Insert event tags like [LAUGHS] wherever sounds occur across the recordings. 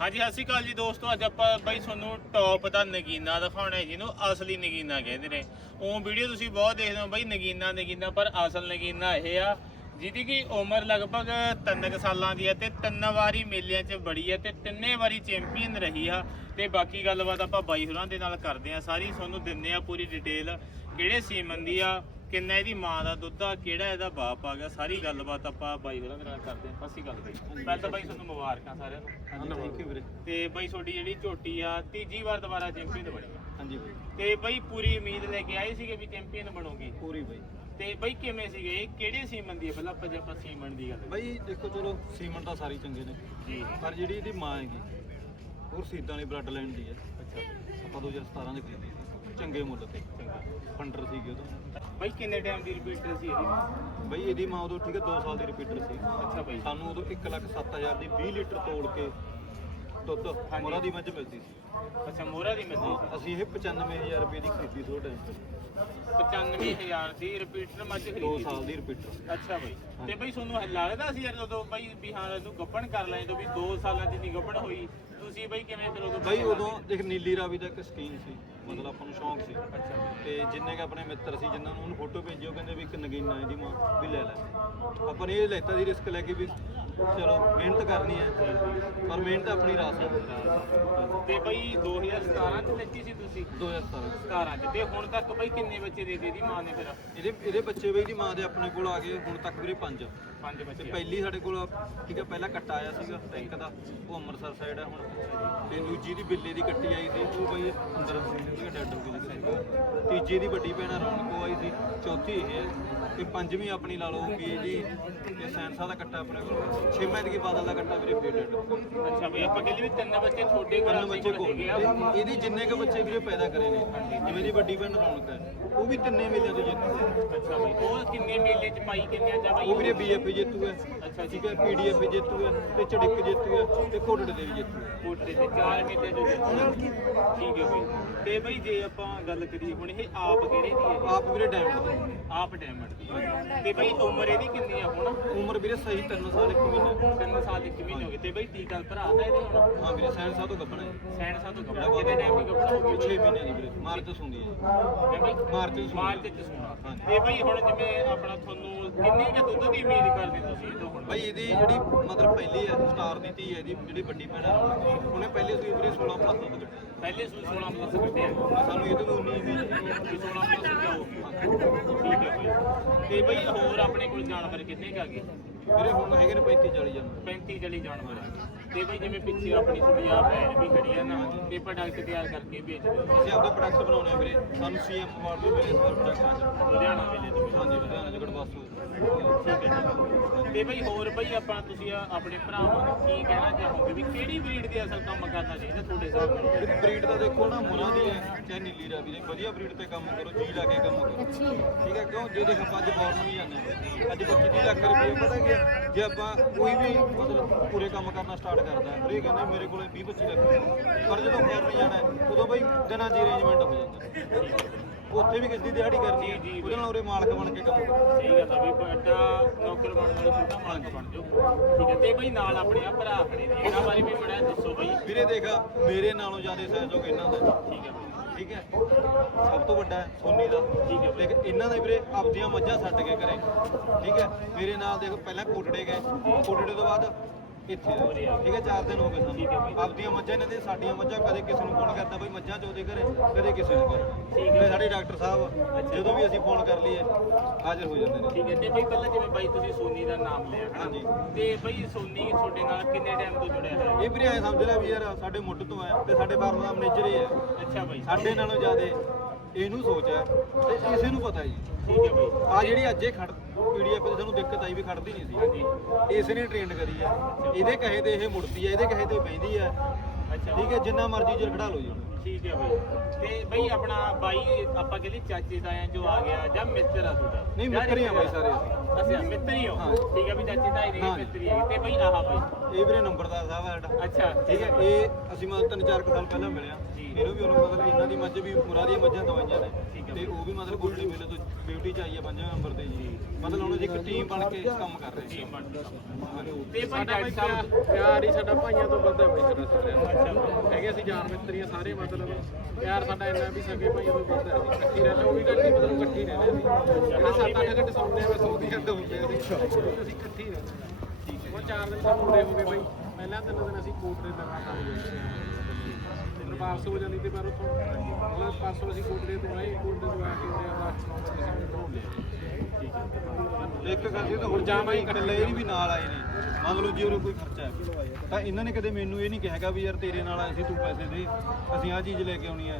ਹਾਂਜੀ, ਸਤਿ ਸ਼੍ਰੀ ਅਕਾਲ ਜੀ ਦੋਸਤੋ। ਅੱਜ ਆਪਾਂ ਬਾਈ ਤੁਹਾਨੂੰ ਟੌਪ ਦਾ ਨਗੀਨਾ ਦਿਖਾਉਣਾ ਹੈ, ਜਿਹਨੂੰ ਅਸਲੀ ਨਗੀਨਾ ਕਹਿੰਦੇ ਨੇ। ਉਹ ਵੀਡੀਓ ਤੁਸੀਂ ਬਹੁਤ ਦੇਖਦੇ ਹੋ ਬਾਈ, ਨਗੀਨਾ ਨਗੀਨਾ, ਪਰ ਅਸਲ ਨਗੀਨਾ ਇਹ ਆ, ਜਿਹਦੀ ਕਿ ਉਮਰ ਲਗਭਗ 3 ਸਾਲਾਂ ਦੀ ਹੈ ਤੇ ਤਿੰਨ ਵਾਰੀ ਮੇਲਿਆਂ 'ਚ ਬੜੀ ਹੈ ਤੇ ਤਿੰਨੇ ਵਾਰੀ ਚੈਂਪੀਅਨ ਰਹੀ ਆ। ਤੇ ਬਾਕੀ ਗੱਲਬਾਤ ਆਪਾਂ ਬਾਈ ਹੋਰਾਂ ਦੇ ਨਾਲ ਕਰਦੇ ਆ ਸਾਰੀ ਤੁਹਾਨੂੰ ਦਿੰਦੇ ਆ ਪੂਰੀ ਡਿਟੇਲ ਕਿਹੜੇ ਸੀਮਨ ਦੀ ਆ ਕਿੰਨਾ ਇਹਦੀ ਮਾਂ ਦਾ ਦੁੱਧ ਆ ਕਿਹੜਾ ਇਹਦਾ ਬਾਪ ਆ ਗਿਆ ਸਾਰੀ ਗੱਲਬਾਤ ਆਪਾਂ ਬਾਈ ਹੋਰਾਂ ਦੇ ਨਾਲ ਕਰਦੇ ਆ ਅਸੀਂ ਗੱਲ ਬਾਈ ਪਹਿਲਾਂ ਤਾਂ ਬਾਈ ਤੁਹਾਨੂੰ ਮੁਬਾਰਕਾਂ ਸਾਰਿਆਂ ਨੂੰ। ਹਾਂਜੀ ਥੈਂਕ ਯੂ ਵੀਰੇ। ਤੇ ਬਾਈ ਤੁਹਾਡੀ ਜਿਹੜੀ ਝੋਟੀ ਆ ਤੀਜੀ ਵਾਰ ਦੁਬਾਰਾ ਚੈਂਪੀਅਨ ਬਣੀ ਹਾਂਜੀ ਬਾਈ। ਤੇ ਬਾਈ ਪੂਰੀ ਉਮੀਦ ਲੈ ਕੇ ਆਏ ਸੀਗੇ ਵੀ ਚੈਂਪੀਅਨ ਬਣੋਗੀ? ਪੂਰੀ ਬਾਈ। ਤੇ ਬਾਈ ਕਿਵੇਂ ਸੀਗੇ? ਇਹ ਕਿਹੜੇ ਸੀਮਨ ਦੀ ਹੈ ਪਹਿਲਾਂ ਆਪਾਂ ਜੇ ਆਪਾਂ ਸੀਮਨ ਦੀ ਗੱਲ ਬਾਈ ਦੇਖੋ ਚਲੋ ਸੀਮਨ ਤਾਂ ਸਾਰੀ ਚੰਗੇ ਨੇ। ਜੀ। ਪਰ ਜਿਹੜੀ ਇਹਦੀ ਮਾਂ ਹੈਗੀ ਉਹ ਰਸੀਦਾਂ ਵਾਲੀ ਬਲੱਡ ਲਾਈਨ ਦੀ ਹੈ ਅੱਛਾ। ਆਪਾਂ 2017 ਚ ਖਰੀਦੀ ਚੰਗੇ ਮੁੱਲ ਤੇ ਚੰਗਾ। ਫੰਡਰ ਸੀਗੇ ਉਦੋਂ। ਬਾਈ ਕਿੰਨੇ ਟਾਈਮ ਦੀ ਰਿਪੀਟਰ ਸੀ ਇਹਦੀ? ਬਾਈ ਇਹਦੀ ਮਾਂ ਉਦੋਂ ਠੀਕ ਹੈ 2 ਸਾਲ ਦੀ ਰਿਪੀਟਰ ਸੀ। ਅੱਛਾ ਬਾਈ। ਸਾਨੂੰ ਉਦੋਂ 1 ਲੱਖ 7000 ਦੀ 20 ਲੀਟਰ ਤੋੜ ਕੇ ਦੁੱਧ ਹਾਂਜੀ। ਉਹਨਾਂ ਦੀ ਮੱਝ ਮਿਲਦੀ ਸੀ। ਅੱਛਾ ਮੋਹਰਾ ਦੀ ਮਿਲਦੀ ਸੀ। ਅਸੀਂ ਇਹ 95000 ਰੁਪਏ ਦੀ ਖਰੀਦੀ ਸੀ ਉਹ ਟਾਈਮ ਤੇ। 95000 ਦੀ ਰਿਪੀਟਰ ਮੱਝ 2 ਖਰੀਦੀ ਸਾਲ ਦੀ ਰਿਪੀਟਰ ਅੱਛਾ ਬਾਈ। ਤੇ ਬਾਈ ਤੁਹਾਨੂੰ ਲੱਗਦਾ ਸੀ ਯਾਰ ਜਦੋਂ ਬਾਈ ਵੀ ਹਾਂ ਇਹਨੂੰ ਗੱਪਣ ਕਰ ਲੈ ਜਦੋਂ ਵੀ 2 ਸਾਲਾਂ ਦੀ ਨਹੀਂ ਗੱਪਣ ਹੋਈ ਤੁਸੀਂ ਬਾਈ ਕਿਵੇਂ ਫਿਰ ਉਦੋਂ ਬਾਈ ਉਦੋਂ ਦੇਖ ਨੀਲੀ ਰਾਵੀ ਦਾ ਇੱਕ ਸਕੀਨ ਸੀ ਮਤਲਬ ਆਪਾਂ ਨੂੰ ਸ਼ੌਂਕ ਸੀ। ਅੱਛਾ ਤੇ ਜਿੰਨੇ ਕ ਆਪਣੇ ਮਿੱਤਰ ਸੀ ਜਿਨ੍ਹਾਂ ਨੂੰ ਉਹਨੂੰ ਫੋਟੋ ਭੇਜੀ ਉਹ ਕਹਿੰਦੇ ਵੀ ਇੱਕ ਨਗੀਨਾ ਇਹਦੀ ਮਾਂ ਵੀ ਲੈ ਲੈ। ਆਪਾਂ ਨੇ ਇਹ ਲੈਤਾ ਸੀ ਰਿਸਕ ਲੈ ਕੇ ਵੀ ਚਲੋ ਮਿਹਨਤ ਕਰਨੀ ਹੈ ਪਰ ਮਿਹਨਤ ਆਪਣੀ ਰਾਸ ਹੈ ਤੇ ਬਾਈ 2017 ਚ ਲੱਗੀ ਸੀ ਤੁਸੀਂ? 2017 17 ਚ। ਤੇ ਹੁਣ ਤੱਕ ਬਾਈ ਕਿੰਨੇ ਬੱਚੇ ਦੇ ਦੇ ਦੀ ਮਾਂ ਨੇ ਫਿਰ? ਇਹਦੇ ਇਹਦੇ ਬੱਚੇ ਬਈ ਦੀ ਮਾਂ ਦੇ ਆਪਣੇ ਕੋਲ ਆ ਗਏ ਹੁਣ ਤੱਕ ਵੀਰੇ ਪੰਜ। ਪੰਜ ਤੇ ਬੱਚੇ। ਆ। ਪਹਿਲੀ ਸਾਡੇ ਕੋਲ ਠੀਕ ਹੈ ਪਹਿਲਾ ਕੱਟਾ ਆਇਆ ਸੀਗਾ ਟੈਂਕ ਦਾ ਉਹ ਅੰਮ੍ਰਿਤਸਰ ਸਾਈਡ ਹੈ ਹੁਣ। ਤੇ ਦੂਜੀ ਦੀ ਬਿੱਲੇ ਦੀ ਕੱਟੀ ਆਈ ਸੀ ਉਹ ਬਈ ਅੰਦਰ ਉਹਦੀ ਡੈਡ ਹੋ ਗਈ ਸੀ। ਤੀਜੀ ਦੀ ਵੱਡੀ ਭੈਣ ਰੌਣਕੋ ਆਈ ਸੀ। ਚੌਥੀ ਇਹ ਹੈ। ਤੇ ਪੰਜਵੀਂ ਆਪਣੀ ਲਾ ਲਓ ਵੀ ਇਹਦੀ ਇਹ ਸੈਂਸਾ ਦਾ ਕੱਟਾ ਆਪਣੇ ਕੋਲ। ਛੇਵਾਂ ਦੀ ਬਾਦਲ ਦਾ ਕੱਟਾ ਵੀਰੇ ਡੈਡ ਅੱਛਾ ਬਈ ਆਪਾਂ ਕਹਿੰਦੇ ਵੀ ਤਿੰਨ ਬੱਚੇ ਤੁਹਾਡੇ ਕੋਲ ਤਿੰਨ ਬੱਚੇ ਕੋਲ। ਇਹਦੀ ਜਿੰਨੇ ਕ ਬੱਚੇ ਵੀਰੇ ਪੈਦਾ ਕਰੇ ਨੇ ਜਿਵੇਂ ਦੀ ਵੱਡੀ ਭੈਣ ਰੌਣਕ ਹੈ ਉਹ ਵੀ ਤਿੰਨੇ ਮੇਲਿਆਂ ਤੋਂ ਜਿੱਤੀ ਅੱਛਾ ਬਈ ਉਹ ਕਿੰਨੇ ਮੇਲੇ ਚ ਪਾਈ ਕਿੰਨੇ ਜਾ ਬਾਈ ਉਹ ਵੀਰੇ ਬੀਐਫ ਜੇਤੂ ਹੈ ਅੱਛਾ ਠੀਕ ਹੈ ਪੀਡੀਐਫ ਜੇਤੂ ਹੈ ਤੇ ਚੜਿੱਕ ਜੇਤੂ ਹੈ ਤੇ ਕੋਟੜੇ ਦੇ ਵੀ ਜੇਤੂ ਹੈ। ਕੋਟੇ ਤੇ ਚਾਰ ਮੇਲੇ ਜਿੱਤਣਾ ਠੀਕ ਹੈ ਬਈ। ਤੇ ਬਈ ਜੇ ਆਪਾਂ ਗੱਲ ਕਰੀਏ ਹੁਣ ਇਹ ਆਪ ਕਿਹੜੇ ਦੀ ਹੈ? ਆਪ ਵੀਰੇ ਡਾਇਮੰਡ ਦੇ। ਆਪ ਡਾਇਮੰਡ ਦੀ। ਤੇ ਬਈ ਉਮਰ ਇਹਦੀ ਕਿੰਨੀ ਆ ਹੁਣ? ਉਮਰ ਵੀਰੇ ਸਹੀ 3 ਸਾਲ 1 ਮਹੀਨਾ। ਤਿੰਨ ਸਾਲ ਇੱਕ ਮਹੀਨੇ ਹੋ ਗਏ ਤੇ ਬਈ ਟੀਕਾ ਭਰਾ ਦਾ ਇਹਦੇ ਹੁਣ ਹਾਂ ਵੀਰੇ ਸਾਇੰਸ ਸਾਹਿਬ ਤੋਂ ਗੱਬਣਾ ਹੈ। ਸੈਣ ਸਾ ਤੋਂ ਕੱਪੜਾ ਕਿੰਨੇ ਟਾਈਮ ਦੀ ਕੱਪੜਾ ਹੋ 6 ਗਈ ਮਹੀਨੇ ਦੀ ਵੀਰੇ ਮਾਰਚ ਤੋਂ ਸੁੰਦੀ ਹੈ। ਹੈ ਬਈ ਮਾਰਚ ਚ ਮਾਰਚ ਚ ਸੋਣਾ। ਤੇ ਬਈ ਹੁਣ ਜਿਵੇਂ ਆਪਣਾ ਤੁਹਾਨੂੰ ਕਿੰਨੇ ਕੁ ਦੁੱਧ ਦੀ ਉਮੀਦ ਕਰਦੇ ਤੁਸੀਂ ਇਹ ਤੋਂ ਹੁਣ? ਬਾਈ ਇਹਦੀ ਜਿਹੜੀ ਮਤਲਬ ਪਹਿਲੀ ਹੈ ਸਟਾਰ ਦੀ ਧੀ ਹੈ ਇਹਦੀ ਜਿਹੜੀ ਵੱਡੀ ਭੈਣ ਹੈ ਉਹਨੇ ਪਹਿਲੇ ਸੂਈ ਵੀਰੇ 16 ਪਲੱਸ ਦੁੱਧ ਕੱਢਿਆ। ਪਹਿਲੇ ਸੂ 16 ਪਲੱਸ ਕੱਟਿਆ ਸਾਨੂੰ ਇਹਦੇ ਤੋਂ ਉਨੀ ਵੀ ਵੀ 16 ਪਲੱਸ ਜਾਊਗੀ ਠੀਕ ਹੈ ਬਈ। ਤੇ ਬਈ ਹੋਰ ਆਪਣੇ ਕੋਲ ਜਾਨਵਰ ਕਿੰਨੇ ਕੁ ਆ ਗਏ ਵੀਰੇ ਹੁਣ ਹੈਗੇ ਨੇ 35 40 ਜਨ 35 ਜਲੀ ਜਾਨਵਰ ਆ ਤੇ ਬਈ ਜਿਵੇਂ ਪਿੱਛੇ ਆਪਣੀ ਥੋੜੀ ਆ ਭੈਣ ਵੀ ਖੜੀ ਆ ਨਾ ਤੇ ਪ੍ਰੋਡਕਟ ਤਿਆਰ ਕਰਕੇ ਵੇਚਦੇ ਹੋ ਅਸੀਂ ਆਪਦੇ ਪ੍ਰੋਡਕਟ ਬਣਾਉਣੇ ਆ ਵੀਰੇ। ਸਾਨੂੰ ਸੀਐਮ ਅਵਾਰਡ ਵੀ ਮਿਲੇ ਇਸ ਵਾਰ ਪ੍ਰੋਡਕਟਾਂ 'ਚ ਲੁਧਿਆਣਾ ਵੇਲੇ ਤੋਂ ਹਾਂਜੀ ਲੁਧਿਆਣਾ ਜਗੜ ਬਾਸੂ। ਠੀਕ ਹੈ ਠੀਕ ਹੈ। ਤੇ ਬਈ ਹੋਰ ਬਈ ਆਪਾਂ ਤੁਸੀਂ ਆ- ਆਪਣੇ ਭਰਾਵਾਂ ਨੂੰ ਕੀ ਕਹਿਣਾ ਚਾਹੋਗੇ? ਵੀ ਕਿਹੜੀ ਬਰੀਡ ਦੇ ਅਸਲ ਕੰਮ ਕਰਨਾ ਚਾਹੀਦਾ ਤੁਹਾਡੇ ਹਿਸਾਬ ਨਾਲ? ਬਰੀਡ ਦਾ ਦੇਖੋ ਨਾ ਮੁਰਾ ਦੀ ਹੈ ਚਾਹੇ ਨੀਲੀ ਰਾਵੀ ਦੀ ਵਧੀਆ ਬਰੀਡ ਤੇ ਕੰਮ ਕਰੋ ਜੀ ਲਾ ਕੇ ਕੰਮ ਠੀਕ ਹੈ ਕਿਉਂ? ਜੇ ਦੇਖ ਆਪਾਂ ਅੱਜ ਫੋਰਨ ਵੀ ਜਾਂਦੇ ਹਾਂ। ਅੱਜ 25 ਲੱਖ ਰੁਪਏ ਪਤਾ ਕੀ ਹੈ? ਜੇ ਆਪਾਂ ਕੋਈ ਵੀ ਮਤਲਬ ਪੂਰੇ ਕੰਮ ਕਰਨਾ ਸਟਾਰਟ ਕਰਦਾ ਹੈ ਇਹ ਕਹਿੰਦੇ ਮੇਰੇ ਕੋਲੇ 20 25 ਲੱਖ ਰੁਪਏ ਪਰ ਜਦੋਂ ਫੋਰਨ ਜਾਣਾ ਹੈ, ਉਦੋਂ ਬਈ ਦਿਨਾਂ ਦੀ ਅਰੇਂਜਮੈਂਟ ਹੋ ਜਾਂਦਾ ਉੱਥੇ ਵੀ ਕਿਸ ਦੀ ਦਿਹਾੜੀ ਕਰਨੀ ਹੈ ਉਹਦੇ ਨਾਲ ਉਰੇ ਮਾਲਕ ਬਣ ਕੇ ਕੰਮ ਕਰੋ ਸਹੀ ਗੱਲ ਆ ਵੀ ਨੌਕਰ ਬਣਨ ਵਾਲਾ ਛੋਟਾ ਮਾਲਕ ਬਣ ਜਾਓ। ਠੀਕ ਹੈ ਤੇ ਬਈ ਨਾਲ ਆਪਣੇ ਆ ਭਰਾ ਖੜੇ ਨੇ ਇਹਨਾਂ ਬਾਰੇ ਵੀ ਮੜਾ ਦੱਸੋ ਬਈ। ਵੀਰੇ ਦੇਖ ਮੇਰੇ ਨਾਲੋਂ ਜ਼ਿਆਦਾ ਸਹਿਯੋਗ ਇਹਨਾਂ ਦਾ ਠੀਕ ਹੈ ਠੀਕ ਹੈ? ਸਭ ਤੋਂ ਵੱਡਾ ਹੈ ਸੋਨੀ ਦਾ। ਠੀਕ ਹੈ ਦੇਖ, ਇਹਨਾਂ ਦੇ ਵੀਰੇ ਆਪਦੀਆਂ ਮੱਝਾਂ ਛੱਡ ਕੇ ਘਰੇ। ਠੀਕ ਹੈ? ਮੇਰੇ ਨਾਲ ਦੇਖ, ਪਹਿਲਾਂ ਕੋਟੜੇ ਗਏ। ਕੋਟੜੇ ਤੋਂ ਬਾਅਦ ਇੱਥੇ ਆਏ। ਠੀਕ ਹੈ 4 ਦਿਨ ਹੋ ਗਏ ਸਾਨੂੰ। ਆਪਦੀਆਂ ਮੱਝਾਂ ਇਹਨਾਂ ਦੇ ਸਾਡੀਆਂ ਮੱਝਾਂ ਕਦੇ ਕਿਸੇ ਨੂੰ ਫੋਨ ਕਰਦਾ ਬਈ ਮੱਝਾਂ ਚੋਦੇ ਘਰੇ ਕਦੇ ਕਿਸੇ ਨੂੰ ਕਰਦਾ ਠੀਕ ਹੈ। ਸਾਡੇ ਡਾਕਟਰ ਸਾਹਿਬ ਜਦੋਂ ਵੀ ਅਸੀਂ ਫੋਨ ਕਰ ਲਈਏ ਹਾਜ਼ਰ ਹੋ ਜਾਂਦੇ ਨੇ ਠੀਕ ਹੈ ਤੇ ਬਈ ਪਹਿਲਾਂ ਜਿਵੇਂ ਬਾਈ ਤੁਸੀਂ ਸੋਨੀ ਦਾ ਨਾਮ ਲਿਆ ਹਨਾ? ਹਾਂਜੀ। ਤੇ ਬਈ ਸੋਨੀ ਤੁਹਾਡੇ ਨਾਲ ਕਿੰਨੇ ਟਾਈਮ ਤੋਂ ਜੁੜਿਆ ਹੈ ਇਹ ਵੀਰੇ ਐ ਸਮਝ ਲੈ ਵੀ ਯਾਰ ਸਾਡੇ ਮੁੱਢ ਤੋਂ ਹੈ ਤੇ ਸਾਡੇ ਫਾਰਮ ਦਾ ਮੈਨੇਜਰ ਹੀ ਹੈ ਅੱਛਾ ਬਾਈ ਸਾਡੇ ਨਾਲੋਂ ਜ਼ਿਆਦੇ ਇਹਨੂੰ ਸੋਚ ਹੈ ਤੇ ਇਸੇ ਨੂੰ ਪਤਾ ਜੀ ਠੀਕ ਹੈ ਬਈ ਆ ਜਿਹੜੀ ਅੱਜ ਇਹ ਖੜ ਪੀਡੀਐਫ ਤੇ ਸਾਨੂੰ ਦਿੱਕਤ ਆਈ ਵੀ ਖੜਦੀ ਨਹੀਂ ਸੀ। ਇਸ ਨੇ ਟ੍ਰੇਨਡ ਕਰੀ ਹੈ ਇਹਦੇ ਕਹੇ ਤੇ ਇਹ ਮੁੜਦੀ ਹੈ ਇਹਦੇ ਕਹੇ ਤੇ ਬਹਿੰਦੀ ਹੈ ਅੱਛਾ। ਠੀਕ ਹੈ ਜਿੰਨਾ ਮਰਜ਼ੀ ਜਰ ਖੜਾ ਲਓ ਜੀ। ਠੀਕ ਹੈ ਬਈ। ਤੇ ਬਈ ਆਪਣਾ ਬਾਈ ਆਪਾਂ ਕਹਿੰਦੇ ਚਾਚੇ ਤਾਇਆ ਜੋ ਆ ਗਿਆ ਜਾਂ ਮਿੱਤਰ ਆ ਤੁਹਾਡਾ? ਨਹੀਂ, ਮਿੱਤਰ ਹੀ ਆ ਬਾਈ ਸਾਰੇ। ਅੱਛਾ ਮਿੱਤਰ ਹੀ ਹੋ। ਠੀਕ ਹੈ ਵੀ ਚਾਚੇ ਦੇ ਹਾਂ। ਮਿੱਤਰ ਹੀ ਹੈ। ਤੇ ਬਈ ਆਹ ਬਈ। ਇਹ ਵੀਰੇ ਨੰਬਰਦਾਰ ਸਾਹਿਬ ਸਾਡਾ ਅੱਛਾ। ਠੀਕ ਹੈ ਇਹ ਅਸੀਂ ਮਤਲਬ ਤਿੰਨ ਚਾਰ ਸਾਲ ਪਹਿਲਾਂ ਮਿਲਿਆ। ਇਹਨੂੰ ਵੀ ਉਹਨੂੰ ਮਤਲਬ ਇਹਨਾਂ ਦੀ ਮੱਝ ਵੀ ਮੁਰਾ ਦੀਆਂ ਮੱਝਾਂ ਦਵਾਈਆਂ ਨੇ। ਤੇ ਉਹ ਵੀ ਮਤਲਬ ਗੋਲਡੀ ਮੇਲੇ ਤੋਂ ਬਿਊਟੀ ਚ ਆਈ ਹੈ ਪੰਜਵੇਂ ਨੰਬਰ ਤੇ ਜੀ। ਮਤਲਬ ਹੁਣ ਅਸੀਂ ਇੱਕ ਟੀਮ ਬਣ ਕੇ ਕੰਮ ਕਰ ਰਹੇ ਹਾਂਜੀ। ਤੇ ਭਾਈ ਸਾਡਾ ਡਾਕਟਰ ਸਾਹਿਬ ਪਿਆਰ ਹੀ ਸਾਡਾ ਭਾਈਆਂ ਤੋਂ ਵੱਧਦਾ ਬਈ ਸਾਡਾ ਸਾਰਿਆਂ ਯਾਰ ਮਿੱਤਰੀ ਆ ਸਾਰੇ ਮਤਲਬ। ਯਾਰ ਸਾਡਾ ਇੰਨਾ ਵੀ ਸਕੇ ਭਾਈ ਉਹ ਬਹੁਤ ਹੈ ਇਕੱਠੀ ਰਹਿੰਦੇ ਉਹ ਵੀ ਘੰਟੇ ਮਤਲਬ ਇਕੱਠੀ ਰਹਿੰਦੇ ਸੀ। ਜਿਹੜਾ 7-8 ਘੰਟੇ ਸੌਂਦੇ ਆ ਸੌਂ ਦੀ ਘੰਟੇ ਹੁੰਦੇ ਸੀ ਅਸੀਂ ਇਕੱਠੀ ਰਹਿੰਦੇ ਠੀਕ ਹੈ ਉਹ ਚਾਰ ਦਿਨ ਸਾਨੂੰ ਉਰੇ ਹੋ ਗਏ ਭਾਈ। ਪਹਿਲਾਂ ਤਿੰਨ ਦਿਨ ਅਸੀਂ ਕੋਟਰੇ ਦਰਬਾਰ ਸਾਹਿਬ ਗਏ ਸੀ। ਤੇ ਵਾਪਸ ਹੋ ਜਾਂਦੀ ਤੇ ਪਰ ਉੱਥੋਂ ਮਤਲਬ ਪਰਸੋਂ ਅਸੀਂ ਕੋਟਰੇ ਤੋਂ ਆਏ ਕੋਟਰੇ ਤੋਂ ਆ ਕੇ ਉਰੇ ਆਪਦਾ 8 ਵਜੇ ਅਸੀਂ ਘਰੋਂ ਲਿਆ ਠੀਕ ਹੈ। ਇੱਕ ਗੱਲ ਇਹ ਤਾਂ ਹੁਣ ਜਾਵਾਂ ਹੀ ਇਕੱਲੇ ਇਹ ਵੀ ਨਾਲ ਆਏ ਨੇ। ਮੰਨ ਲਓ ਜੇ ਉਹਨੂੰ ਕੋਈ ਖਰਚਾ ਹੈ। ਤਾਂ ਇਹਨਾਂ ਨੇ ਕਦੇ ਮੈਨੂੰ ਇਹ ਨਹੀਂ ਕਿਹਾਗਾ ਵੀ ਯਾਰ ਤੇਰੇ ਨਾਲ ਆਏ ਸੀ ਤੂੰ ਪੈਸੇ ਦੇ, ਅਸੀਂ ਆਹ ਚੀਜ਼ ਲੈ ਕੇ ਆਉਣੀ ਹੈ।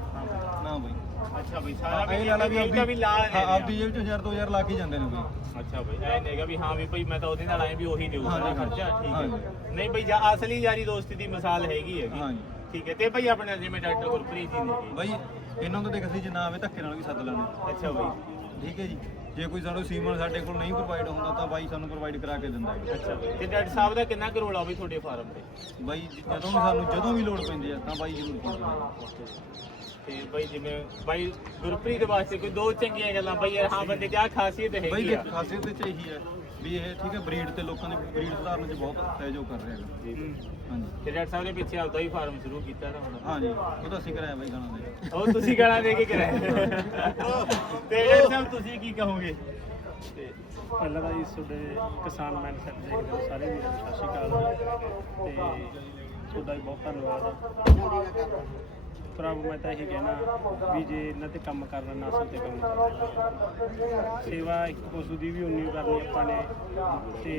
ਨਾ ਬਾਈ। ਅੱਛਾ ਬਈ ਸਾਰਾ ਇਹ ਲਾਲਾ ਵੀ ਵੀ ਆਪਦੀ ਵੀ ਲਾ ਹਾਂ, ਆਪਦੀ ਜੇਬ ਚ 1000 2000 ਲਾ ਕੇ ਜਾਂਦੇ ਨੇ ਬਈ। ਅੱਛਾ ਬਈ ਐ ਨਹੀਂਗਾ ਵੀ ਹਾਂ ਵੀ ਭਾਈ ਮੈਂ ਤਾਂ ਉਹਦੇ ਨਾਲ ਆਇਆ ਵੀ ਉਹੀ ਦੇਊਗਾ ਹਾਂਜੀ, ਖਰਚਾ ਠੀਕ। ਹੈ। ਨਹੀਂ ਭਾਈ ਜਾਂ ਅਸਲੀ ਯਾਰੀ ਦੋਸਤੀ ਦੀ ਮਿਸਾਲ ਹੈਗੀ ਹੈਗੀ। ਹਾਂਜੀ। ਠੀਕ ਹੈ ਤੇ ਭਾਈ ਆਪਣੇ ਜਿਵੇਂ ਡਾਕਟਰ ਗੁਰਪ੍ਰੀਤ ਜੀ ਨੇ ਬਈ ਇਹਨਾਂ ਤਾਂ ਦੇਖ ਅਸੀਂ ਜੇ ਨਾ ਆਵੇ ਧੱਕੇ ਨਾਲ ਵੀ ਸੱਦ ਲੈਣੇ ਅੱਛਾ ਬਈ। ਠੀਕ ਹੈ ਜੀ। ਜੇ ਕੋਈ ਸਾਨੂੰ ਸੀਮਨ ਸਾਡੇ ਕੋਲ ਨਹੀਂ ਪ੍ਰੋਵਾਈਡ ਹੁੰਦਾ ਤਾਂ ਬਾਈ ਸਾਨੂੰ ਪ੍ਰੋਵਾਈਡ ਕਰਾ ਕੇ ਦਿੰਦਾ ਹੈ। ਅੱਛਾ। ਬਈ ਤੇ ਡਾਕਟਰ ਸਾਹਿਬ ਦਾ ਕਿੰਨਾ ਕਰੋੜ ਆ ਬਈ ਤੁਹਾਡੇ ਫਾਰਮ ਤੇ? ਬਾਈ ਜ- ਜਦੋਂ ਵੀ ਸਾਨੂੰ ਜਦੋਂ ਵੀ ਲੋੜ ਪੈਂਦੀ ਹੈ ਤਾਂ ਬਾਈ ਜ਼ਰੂਰ ਪਹੁੰਚਦਾ ਤੇ ਭਾਈ ਜਿਵੇਂ ਭਾਈ ਗੁਰਪ੍ਰੀਤ ਵਾਸਤੇ ਕੋਈ ਦੋ ਚੰਗੀਆਂ ਗੱਲਾਂ ਭਾਈ ਯਾਰ ਹਾਂ ਬੰਦੇ ਦੀ ਆਹ ਖਾਸੀਅਤ ਬਾਈ ਹੈਗੀ ਦੇ ਆ। ਖਾਸੀਅਤ ਤੇ ਇਹੀ ਹੈ ਵੀ ਇਹ ਠੀਕ ਹੈ ਬਰੀਡ ਤੇ ਲੋਕਾਂ ਦੀ ਬਰੀਡ ਸੁਧਾਰਨ 'ਚ ਬਹੁਤ ਸਹਿਯੋਗ ਕਰ ਰਿਹਾ ਹੈ ਹੂੰ। ਹਾਂਜੀ। ਤੇ ਡਾਕਟਰ ਸਾਹਿਬ ਨੇ ਪਿੱਛੇ ਆਪਦਾ ਹੀ ਫਾਰਮ ਸ਼ੁਰੂ ਕੀਤਾ ਨਾ ਹੁਣ। ਹਾਂਜੀ ਉਹ ਤਾਂ ਅਸੀਂ ਕਰਾਇਆ ਬਾਈ ਗਾਣਾ ਦੇ। ਉਹ ਤੁਸੀਂ ਗਾਲਾਂ ਦੇ ਕੇ ਕਰਾਇਆ। [LAUGHS] ਤੇ ਡਾਕਟਰ ਸਾਹਿਬ ਤੁਸੀਂ ਕੀ ਕਹੋਗੇ? ਤੇ ਪਹਿਲਾਂ ਤਾਂ ਜੀ ਤੁਹਾਡੇ ਕਿਸਾਨ ਮਾਈਂਡਸੈਟ ਦੇਖਦੇ ਹੋ ਸਾਰੇ ਵੀਰਾਂ ਨੂੰ ਸਤਿ ਸ਼੍ਰੀ ਅਕਾਲ। ਤੇ ਤੁਹਾਡਾ ਵੀ ਬਹੁਤ ਧੰਨਵਾਦ। ਪ੍ਰਭ ਮੈਂ ਤਾਂ ਇਹੀ ਕਹਿਣਾ ਵੀ ਜੇ ਇਹਨਾਂ ਤੇ ਕੰਮ ਕਰਨਾ ਨਸਲ ਤੇ ਕੰਮ ਕਰਨਾ। ਸੇਵਾ ਇੱਕ ਪਸ਼ੂ ਦੀ ਵੀ ਉਨੀ ਕਰਨੀ ਆਪਾਂ ਨੇ। ਤੇ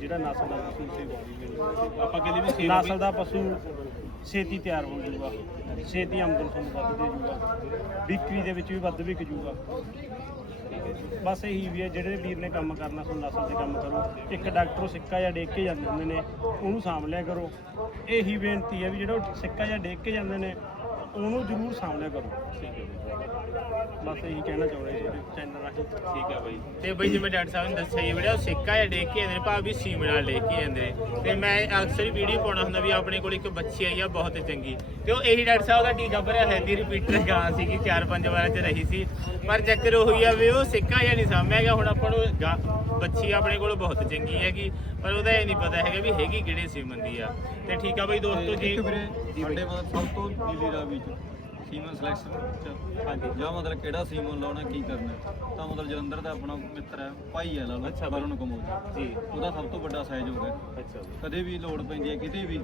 ਜਿਹੜਾ ਨਸਲ ਦਾ ਪਸ਼ੂ ਸੇਵਾ ਵੀ ਮਿਲਣੀ ਆਪਾਂ ਕਹਿੰਦੇ ਵੀ ਸੇਵਾ ਨਸਲ ਦਾ ਪਸ਼ੂ ਛੇਤੀ ਤਿਆਰ ਹੋ ਜਾਊਗਾ। ਛੇਤੀ ਆਮਦਨ ਤੁਹਾਨੂੰ ਵੱਧ ਦੇ ਜਾਊਗਾ ਵਿਕਰੀ ਦੇ ਵਿੱਚ ਵੀ ਵੱਧ ਵਿਕ ਜਾਊਗਾ ਬਸ ਇਹੀ ਵੀ ਹੈ, ਜਿਹੜੇ ਵੀਰ ਨੇ ਕੰਮ ਕਰਨਾ ਸੋ ਨਸਲ ਤੇ ਕੰਮ ਕਰੋ। ਇੱਕ ਡਾਕਟਰ ਸਿੱਕਾ ਜਾਂ ਡੇਕ ਕੇ ਜਾਂਦੇ ਹੁੰਦੇ ਨੇ, ਉਹਨੂੰ ਸਾਂਭ ਲਿਆ ਕਰੋ। ਇਹੀ ਬੇਨਤੀ ਹੈ ਵੀ ਜਿਹੜਾ ਉਹ ਸਿੱਕਾ ਜਾਂ ਡੇਕ ਕੇ ਜਾਂਦੇ ਨੇ ਉਹਨੂੰ ਜ਼ਰੂਰ ਸਾਂਭ ਲਿਆ ਕਰੋ ਬਸ ਇਹੀ ਕਹਿਣਾ ਚਾਹੁੰਦਾ ਜੀ ਤੁਹਾਡੇ ਚੈਨਲ ਰਾਹੀਂ। ਠੀਕ ਹੈ ਬਾਈ। ਤੇ ਬਾਈ ਜਿਵੇਂ ਡਾਕਟਰ ਸਾਹਿਬ ਨੇ ਦੱਸਿਆ ਜੀ, ਵੀਡੀਓ ਸਿੱਕਾ ਜਾਂ ਡੇਕ ਕੇ ਆਉਂਦੇ ਨੇ, ਭਾਵੇਂ ਵੀ ਸੀਮ ਨਾਲ ਕੇ ਆਉਂਦੇ ਨੇ। ਤੇ ਮੈਂ ਅਕਸਰ ਹੀ ਵੀਡੀਓ ਪਾਉਣਾ ਹੁੰਦਾ ਵੀ ਆਪਣੇ ਕੋਲ ਇੱਕ ਬੱਚੀ ਆਈ ਆ, ਬਹੁਤ ਚੰਗੀ। ਤੇ ਉਹ ਇਹੀ ਡਾਕਟਰ ਸਾਹਿਬ ਦਾ ਟੀਕਾ ਭਰਿਆ ਹੈਲਦੀ ਰਿਪੀਟਰ ਗਾਂ ਸੀਗੀ, ਚਾਰ ਪੰਜ ਵਾਰਾਂ ਚ ਰਹੀ ਸੀ। ਪਰ ਚੱਕਰ ਉਹੀ ਆ ਵੀ ਉਹ ਸਿੱਕਾ ਜਿਹਾ ਨਹੀਂ ਸਾਂਭਿਆ ਗਿਆ, ਹੁਣ ਆਪਾਂ ਨੂੰ ਗਾਂ- ਬੱਚੀ ਆਪਣੇ ਕੋਲ ਬਹੁਤ ਚੰਗੀ ਹੈਗੀ। ਪਰ ਉਹਦਾ ਇਹ ਨਹੀਂ ਪਤਾ ਹੈਗਾ ਵੀ ਹੈਗੀ ਕਿਹੜੇ ਸੀਮਨ ਦੀ ਆ। ਤੇ ਠੀਕ ਆ ਬਾਈ ਦੋਸਤੋ, ਜੀ ਸਾਡੇ ਮਤਲਬ ਸਭ ਤੋਂ ਨੀਲੀ ਰਾਵੀ ਚ ਸੀਮਨ ਸਿਲੈਕਸ਼ਨ ਚ। ਹਾਂਜੀ ਜਾਂ ਮਤਲਬ ਕਿਹੜਾ ਸੀਮਨ ਲਾਉਣਾ ਕੀ ਕਰਨਾ? ਤਾਂ ਮਤਲਬ ਜਲੰਧਰ ਦਾ ਆਪਣਾ ਮਿੱਤਰ ਹੈ ਭਾਈ ਹੈ ਲਾ ਲਓ ਅੱਛਾ, ਵਰੁਣ ਕਮੋਜ ਜੀ। ਉਹਦਾ ਸਭ ਤੋਂ ਵੱਡਾ ਸਹਿਯੋਗ ਹੈ। ਅੱਛਾ ਕਦੇ ਵੀ ਲੋੜ ਪੈਂਦੀ ਹੈ ਕਿਤੇ ਵੀ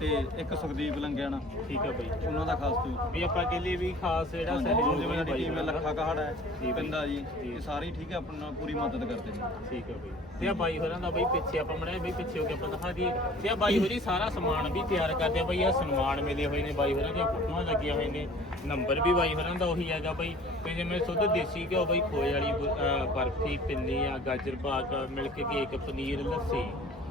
ਤੇ ਇੱਕ ਸੁਖਦੀਪ ਲੰਗਿਆਣਾ। ਠੀਕ ਆ ਬਾਈ। ਉਹਨਾਂ ਦਾ ਖਾਸ ਤੋਂ। ਵੀ ਆਪਾਂ ਕੇ ਲਈ ਵੀ ਖਾਸ ਜਿਹੜਾ ਸਹਿਯੋਗ ਜਿਵੇਂ ਹੈ ਸਾਡੀ ਟੀਮ ਹੈ। ਲੱਖਾ ਕਹਾੜਾ ਹੈ। ਪਿੰਦਾ ਜੀ। ਇਹ ਸਾਰੇ ਠੀਕ ਹੈ ਆਪਣੇ ਪੂਰੀ ਮਦਦ ਕਰਦੇ ਨੇ। ਠੀਕ ਹੈ ਬਈ। ਤੇ ਆ ਬਾਈ ਹੋਰਾਂ ਦਾ ਬਈ ਪਿੱਛੇ ਆਪਾਂ ਬਣਾਇਆ ਬਈ ਪਿੱਛੇ ਹੋ ਕੇ ਆਪਾਂ ਦਿਖਾ ਦਈਏ। ਤੇ ਆ ਬਾਈ ਹੋਰੀ ਸਾਰਾ ਸਮਾਨ ਵੀ ਤਿਆਰ ਕਰਦੇ ਆ ਬਈ ਆ ਸਨਮਾਨ ਮਿਲੇ ਹੋਏ ਨੇ ਬਾਈ ਹੋਰਾਂ ਦੀਆਂ ਫੋਟੋਆਂ ਲੱਗੀਆਂ ਹੋਏ ਨੇ। ਨੰਬਰ ਵੀ ਬਾਈ ਹੋਰਾਂ ਦਾ ਉਹੀ ਹੈਗਾ ਬਾਈ। ਤੇ ਜਿਵੇਂ ਸੁੱਧ ਦੇਸੀ ਘਿਓ ਬਈ, ਖੋਏ ਵਾਲੀ ਬ- ਅਹ ਬਰਫੀ, ਪਿੰਨੀ ਆ, ਗਾਜਰ, ਪਾਕ ਮਿਲਕ ਕੇਕ, ਪਨੀਰ, ਲੱਸੀ।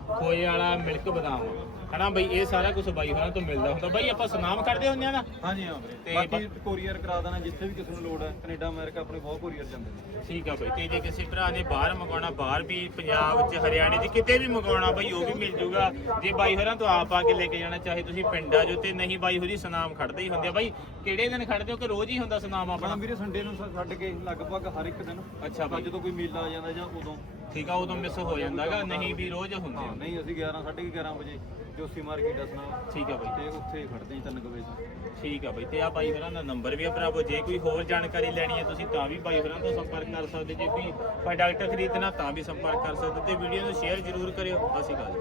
ਖੋਏ ਵਾਲਾ ਮਿਲਕ ਬਦਾਮ। ਹਨਾ ਬਈ ਇਹ ਸਾਰਾ ਕੁਝ ਬਾਈ ਹੋਰਾਂ ਤੋਂ ਮਿਲਦਾ ਹੁੰਦਾ। ਬਈ ਆਪਾਂ ਸੁਨਾਮ ਕਰਦੇ ਹੁੰਦੇ ਆ ਨਾ। ਹਾਂਜੀ ਹਾਂ। ਵੀਰੇ ਤੇ ਬਾਕੀ ਕੋਰੀਅਰ ਕਰਾ ਦੇਣਾ ਜਿੱਥੇ ਵੀ ਕਿਸੇ ਨੂੰ ਲੋੜ ਹੈ। ਕੈਨੇਡਾ ਅਮਰੀਕਾ ਆਪਣੇ ਬਹੁਤ ਕੋਰੀਅਰ ਜਾਂਦੇ ਨੇ। ਠੀਕ ਆ ਬਈ। ਤੇ ਜੇ ਕਿਸੇ ਭਰਾ ਨੇ ਬਾਹਰ ਮੰਗਾਉਣਾ ਬਾਹਰ ਵੀ ਪੰਜਾਬ 'ਚ ਹਰਿਆਣੇ 'ਚ ਕਿਤੇ ਵੀ ਮੰਗਾਉਣਾ ਬਈ ਉਹ ਵੀ ਮਿਲ ਜੂਗਾ। ਜੇ ਬਾਈ ਹੋਰਾਂ ਤੋਂ ਆਪ ਆ ਕੇ ਲੈ ਕੇ ਜਾਣਾ ਚਾਹੇ ਤੁਸੀਂ ਪਿੰਡਾਂ 'ਚੋਂ ਤੇ ਨਹੀਂ ਬਾਈ ਹੋਰੀ ਸੁਨਾਮ ਖੜਦੇ ਹੀ ਹੁੰਦੇ ਆ। ਬਾਈ ਕਿਹੜੇ ਦਿਨ ਖੜਦੇ ਹੋ ਕਿ ਰੋਜ਼ ਹੀ ਹੁੰਦਾ ਸੁਨਾਮ ਆਪਣਾ? ਵੀਰੇ ਸੰਡੇ ਨੂੰ ਛੱਡ ਕੇ ਲਗਭਗ ਹਰ ਇੱਕ ਦਿਨ। ਅੱਛਾ ਬਾਈ। ਜਦੋਂ ਕੋਈ ਮੇਲਾ ਆ ਜਾਂਦਾ ਜਾਂ ਉਦੋਂ। ਠੀਕ ਆ ਉਦੋਂ ਮਿਸ ਹੋ ਜਾਂਦਾਗਾ ਨਹੀਂ ਵੀ ਰੋਜ਼ ਹੁੰਦੇ ਹਾਂ ਆ। ਨਹੀਂ ਅਸੀਂ 11 11:30 ਵਜੇ ਜੋਸੀ ਮਾਰਕੀਟ ਦੱਸਣਾ। ਠੀਕ ਆ ਬਾਈ। ਤੇ ਉੱਥੇ ਹੀ ਖੜਦੇ ਹਾਂ 3 ਵਜੇ। ਠੀਕ ਆ ਬਾਈ ਤੇ ਆ ਬਾਈ ਹੋਰਾਂ ਦਾ ਨੰਬਰ ਵੀ ਆ ਭਰਾਵੋ ਜੇ ਕੋਈ ਹੋਰ ਜਾਣਕਾਰੀ ਲੈਣੀ ਹੈ ਤੁਸੀਂ ਤਾਂ ਵੀ ਬਾਈ ਹੋਰਾਂ ਤੋਂ ਸੰਪਰਕ ਕਰ ਸਕਦੇ ਜੇ ਕੋਈ ਪ੍ਰੋਡਕਟ ਖਰੀਦਣਾ ਤਾਂ ਵੀ ਸੰਪਰਕ ਕਰ ਸਕਦੇ ਤੇ ਵੀਡੀਓ ਨੂੰ ਸ਼ੇਅਰ ਜ਼ਰੂਰ ਕਰਿਓ ਅਸੀਂ ਗੱਲ